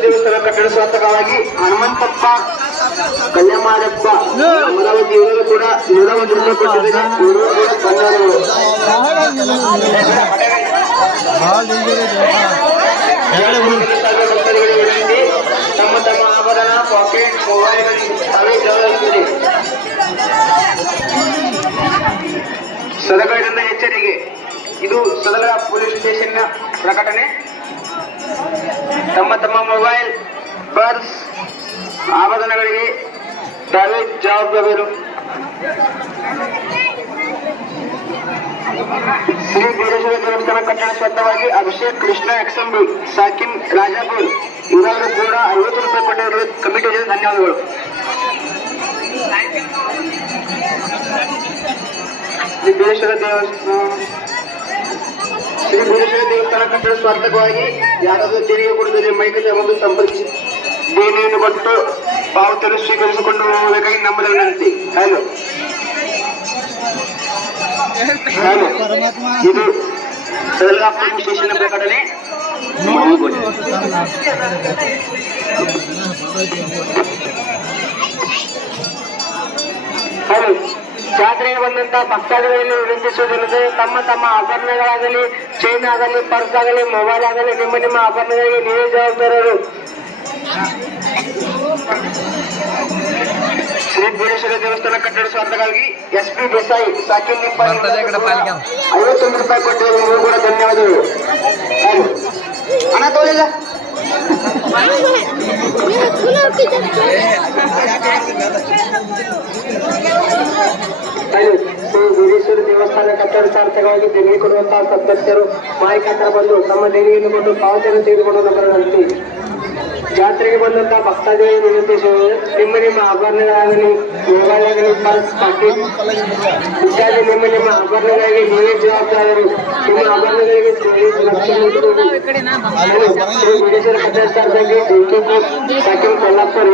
ದೇವಸ್ಥಾನ ಕಟ್ಟಡ ಸ್ವಾತಕವಾಗಿ ಹನುಮಂತಪ್ಪ ಕಲ್ಯಾಮಾರಪ್ಪ ಅಮರಾವತಿ ಇವರು ಕೂಡ ಇವರು ಕೂಡ ತಮ್ಮ ತಮ್ಮ ಆಭರಣ ಪಾಕೆಟ್ ಮೊಬೈಲ್ ಸದಗರದಿಂದ ಎಚ್ಚರಿಕೆ ಇದು ಸದರ ಪೊಲೀಸ್ ಸ್ಟೇಷನ್ನ ಪ್ರಕಟಣೆ. ತಮ್ಮ ತಮ್ಮ ಮೊಬೈಲ್ ಪರ್ಸ್ ಆಭರಣಗಳಿಗೆ ತಾವೇ ಜವಾಬ್ದಾರರು ಶ್ರೀ ಬೀರೇಶ್ವರ ದೇವಸ್ಥಾನ ಕಟ್ಟಡ ಸ್ವಂತವಾಗಿ ಅಭಿಷೇಕ್ ಕೃಷ್ಣ ಎಕ್ಸಂಬಿ ಸಾಕಿನ್ ರಾಜಾಪುರ್. ಇವರು ಕೂಡ ಐವತ್ತು ರೂಪಾಯಿ ಕೊಟ್ಟಿರುವ ಕಮಿಟಿಗೆ ಧನ್ಯವಾದಗಳು. ಶ್ರೀ ಬೀರೇಶ್ವರ ದೇವಸ್ಥಾನ ಶ್ರೀ ಬೀರೇಶ್ವರ ದೇವಸ್ಥಾನ ಕಟ್ಟಡ ಸ್ವಾರ್ಥಕವಾಗಿ ಯಾರಾದರೂ ತೆರಿಗೆ ಕೊಡದಲ್ಲಿ ಮೈಕಲ್ಲಿ ಅವರು ಸಂಪರ್ಕಿಸಿ. ದೇಣಿಯನ್ನು ಕೊಟ್ಟು ಪಾವತಿಯನ್ನು ಸ್ವೀಕರಿಸಿಕೊಂಡು ಹೋಗಬೇಕಾಗಿ ನಮ್ಮಲ್ಲಿ ವಿನಂತಿ. ಹಲೋ. ಹಲೋ. ಇದು ಸದಲ ಪೊಲೀಸ್ ಸ್ಟೇಷನ್ ಪ್ರಕಟಣೆ ಹಲೋ ಜಾತ್ರೆಗೆ ಬಂದಂತ ಭಕ್ತಾದಿಗಳಲ್ಲಿ ವಿನಂತಿಸುವುದಿಲ್ಲದೆ ತಮ್ಮ ತಮ್ಮ ಆಭರಣಗಳಾಗಲಿ ಚೈನ್ ಆಗಲಿ ಪರ್ಸ್ ಆಗಲಿ ಮೊಬೈಲ್ ಆಗಲಿ ನಿಮ್ಮ ನಿಮ್ಮ ಆಭರಣಗಳಿಗೆ ನೀವೇ ಜವಾಬ್ದಾರರು. ಶ್ರೀ ಬೀರೇಶ್ವರ ದೇವಸ್ಥಾನ ಕಟ್ಟಡ ಸ್ವಾರ್ಥಕ್ಕಾಗಿ ಎಸ್ ಪಿ ದೇಸಾಯಿ ಸಾಕಿ ಐವತ್ತೊಂದು ರೂಪಾಯಿ ಕೊಟ್ಟಿರೋ ನೀವು ಕೂಡ ಧನ್ಯವಾದಗಳು. ಹಣ ತೋಳಿಲ್ಲ ಹಲೋ ಶ್ರೀ ವೀರೇಶ್ವರ ಸಾರ್ಥಕವಾಗಿ ದೇಣಿಗೆ ಕೊಡುವಂತಹ ಸದಸ್ಯರು ಮಾಯಕತ್ರ ಬಂದು ತಮ್ಮ ದೇಣಿಗೆಯನ್ನು ಕೊಟ್ಟು ಪಾವತಿಯನ್ನು ತೆಗೆದುಕೊಂಡು ಬರದಂತೆ ಜಾತ್ರೆಗೆ ಬಂದಂತಹ ಭಕ್ತಾದಿಗಳಿಗೆ ನಿರ್ಮಿಸುವುದು ನಿಮ್ಮ ನಿಮ್ಮ ಆಭರಣಗಳಾಗಲಿ ಪರ್ಸ್ ಪಾಕೆಟ್ ಇತ್ಯಾದಿ ನಿಮ್ಮ ನಿಮ್ಮ ಆಭರಣಗಳಿಗೆ ನೀವೇ ಜವಾಬ್ದಾರರು. ನಿಮ್ಮ ಆಭರಣಗಳಿಗೆ ಪೊಲೀಸ್ ರಕ್ಷಣೆ ನೀಡುವುದು. ಹಲೋ, ಶ್ರೀ ವೀರೇಶ್ವರ ಕಟ್ಟಡ ಸಾರ್ಥಕವಾಗಿ ಡಿ ಕೆ ಸಾಕಿನ್ ಕೊಲ್ಲಾಪುರ